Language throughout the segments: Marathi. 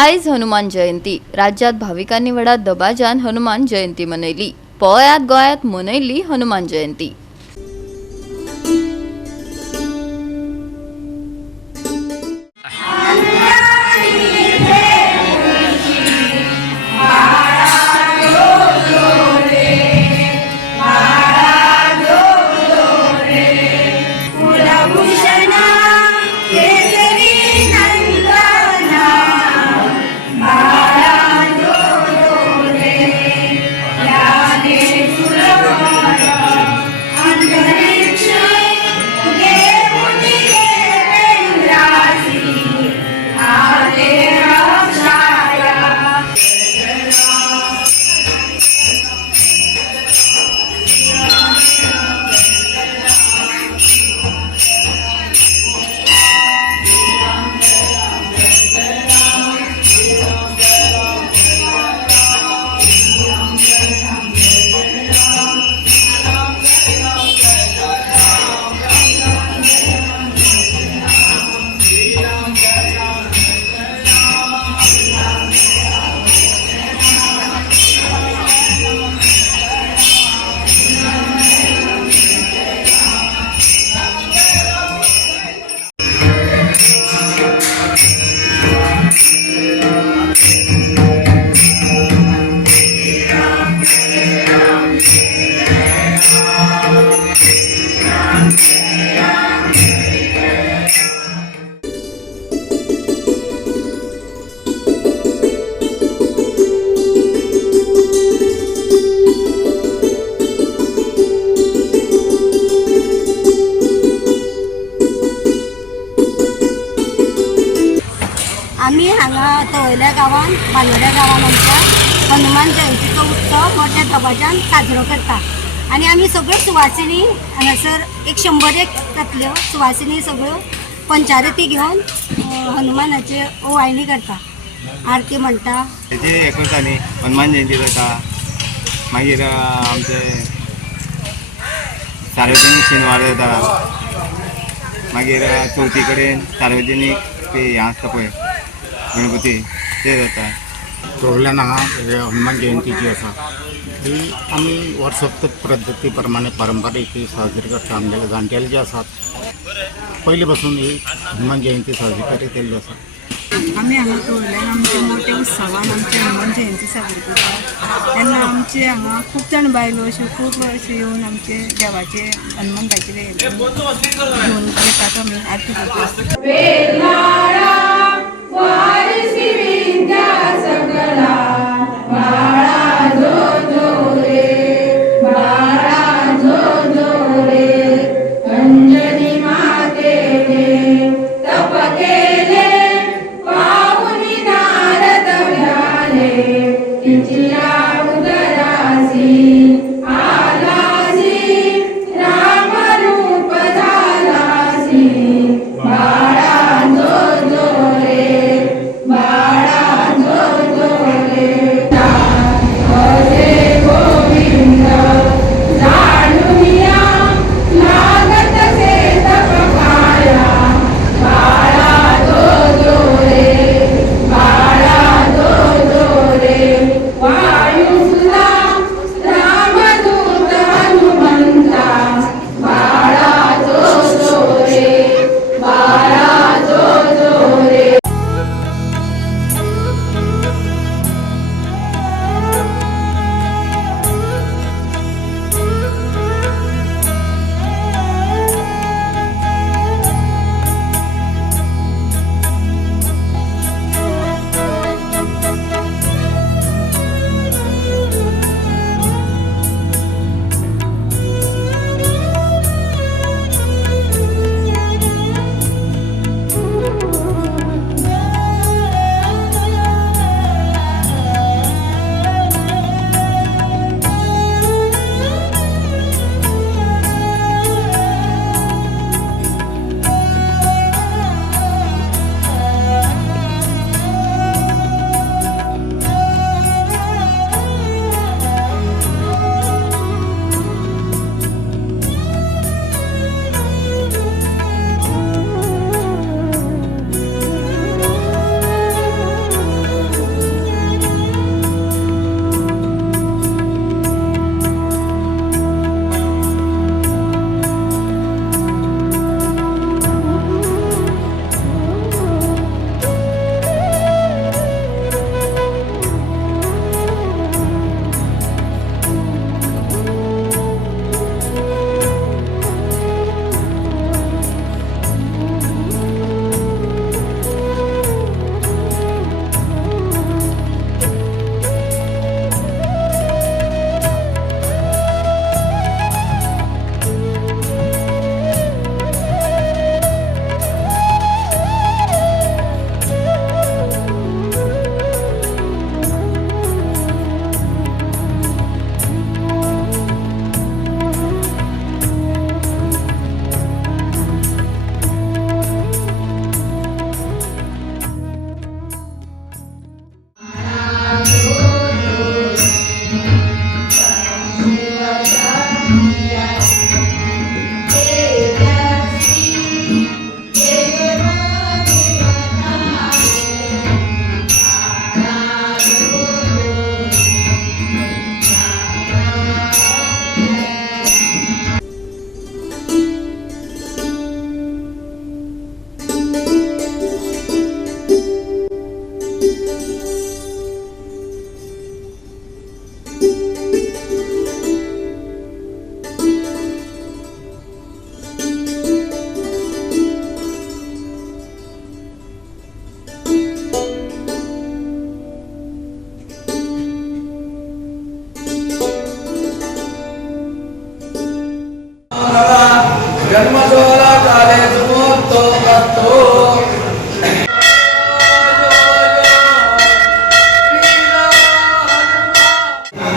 आयज हनुमान जयंती राज्यात भाविकांनी व्हडा दबाज्यान हनुमान जयंती मनयली। पळयात गोंयांत मनयली हनुमान जयंती। आम्ही हांगा तळयल्या गांवांत बांदोड्या गांवांत आमच्या हनुमान जयंतीचो उत्सव मोठ्या दबाज्यान साजरो करता आणि आम्ही सगळ्यो सुवासिनी हांगासर 100 जातल्यो सुवासिनी सगळ्यो पंचारती घेवन हनुमानाची ओवाळणी करता, आरती म्हणटा। तेजे हे करता न्ही, हनुमान जयंती करता। मागीर आमचे सार्वजनीक शेनवार जाता। मागीर चवथी कडेन सार्वजनीक ते हें आसता पळय गणपती ते जाता। तोरल्यान हांगा हनुमान जयंती जी आसा ती आमी वर्सोत्तर पद्दती प्रमाणे पारंपारीक ही साजरी करता। आमचे जाणटेले जे आसात पयलीं पासून ही हनुमान जयंती साजरी करीत येयल्ली आसा। आम्ही हांगा तळयल्यान आमच्या मोठ्या उत्सवान आमची हनुमान जयंती साजरी करता। तेन्ना आमचे हांगा खूब जाण बायलो अश्यो खूब अशे येवन आमचे देवाचे हनुमंताचे घेवन येतात, आमी आरती करता। Why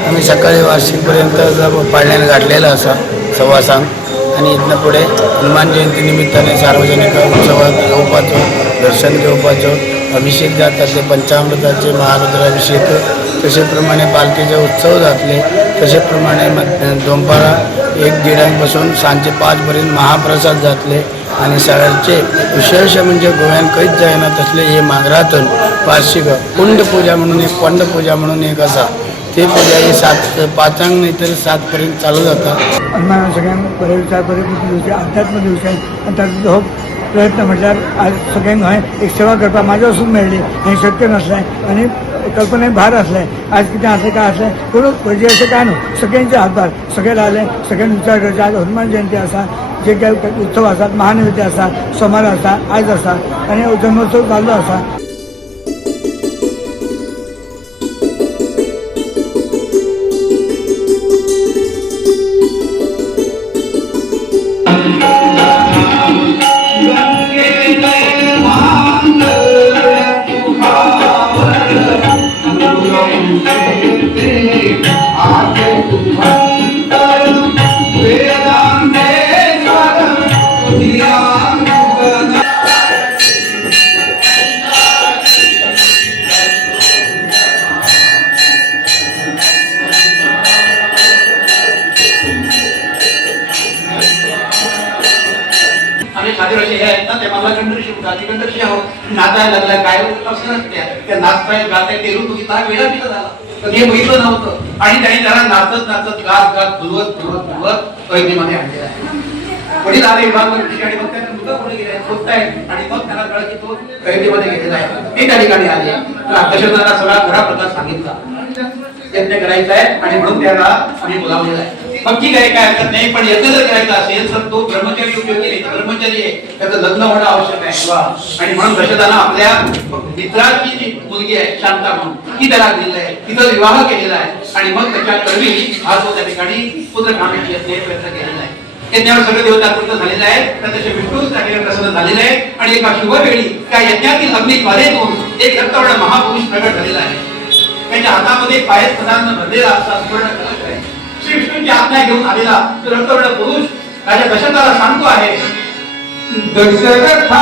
आम्ही सकाळी वार्षिकपर्यंत पाळण्याने गाठलेला असा सव्वासांग आणि इथनं पुढे हनुमान जयंती निमित्ताने सार्वजनिक उत्सवात घेवपाचो दर्शन घेवपाचो अभिषेक जातात ते पंचामृताचे महारुद्राभिषेक तशे प्रमाणे पालखीचे उत्सव जातले तशे प्रमाणे दनपारां 1-1:30 पासून सांजे 5 पर्यंत महाप्रसाद जातले आणि सगळ्यांचे विशेष म्हणजे गोव्यान खंयच जायना तसले हे मागरातून वार्षिक कुंड पूजा म्हणून एक पंड पूजा म्हणून एक आसा ती पूजा ही 5 नाही तर 7 पर्यंत चालू जाता. हनुमान सगळ्यांक बरे विचार बरे बुद्धी दिवचे अध्यात्म दिवचे आनी ताचो हो प्रयत्न म्हटल्यार आज सगळ्यांक हांवें एक सेवा करपाक म्हाजे वचून मेळ्ळी हें शक्य नासलें आनी कल्पने भार आसलें आज कितें आसलें काय आसलें पूण म्हणजे अशें काय न्हू सगळ्यांचे हातभार सगळे लागले सगळ्यांनी विचार करचे आज हनुमान जयंती आसा जे काही उत्सव आसात महानैवेद्य आसा सोमार आसा आयज आसा आनी जन्मोत्सव चालू आसा. आदिवासी हे आहेत ना ते मला कंडरशी आहोत नाचायला लागला काय असं त्या नाचतायत गातायत ते ऋतू गीत हा वेळा पिता झाला तर हे बघितलं नव्हतं आणि त्यांनी त्याला नाचत नाचत गात गात फुलवत कैदीमध्ये आणलेला आहे. वडील आले विभागावरती आणि मग त्यांना मुलं पुढे गेले शोधतायत आणि मग त्यांना कळलं की तो कैदीमध्ये गेलेला आहे. ते त्या ठिकाणी आले दशरथाला सगळा खरा प्रकार सांगितला यज्ञ करायचा आहे आणि म्हणून त्याला आम्ही बोलावलेला आहे. मग ठीक आहे काय हरकत नाही पण यज्ञ जर करायचा असेल तर तो ब्रह्मचारी उपयोग केले ब्रह्मचारी आहे त्याचं लग्न होणं आवश्यक आहे आणि म्हणून दशरथानं आपल्या मित्राची जी मुलगी आहे शांता म्हणून ती त्याला दिलेली आहे तिचा विवाह केलेला आहे आणि मग त्याच्या कर्मी हा तो त्या ठिकाणी पुत्र काढण्याची प्रयत्न केलेला आहे. यज्ञावर सगळं देवतात्मक झालेलं आहे तर त्याचे विष्णू त्या ठिकाणी प्रसन्न झालेलं आहे आणि एका शुभवेळी त्या यज्ञातील अग्निज्वालेतून एक रक्तवर्ण महापुरुष प्रगट झालेला आहे. त्यांच्या हातामध्ये पायस पदार्थ भरलेला असा सुवर्ण कलश आहे. श्री विष्णूंची आज्ञा घेऊन आलेला तो रक्तवर्ण पुरुष राजा दशरथाला सांगतो आहे दशरथा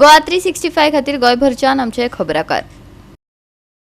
गोवा 365 खातीर गोंयभरच्यान आमचे खबराकार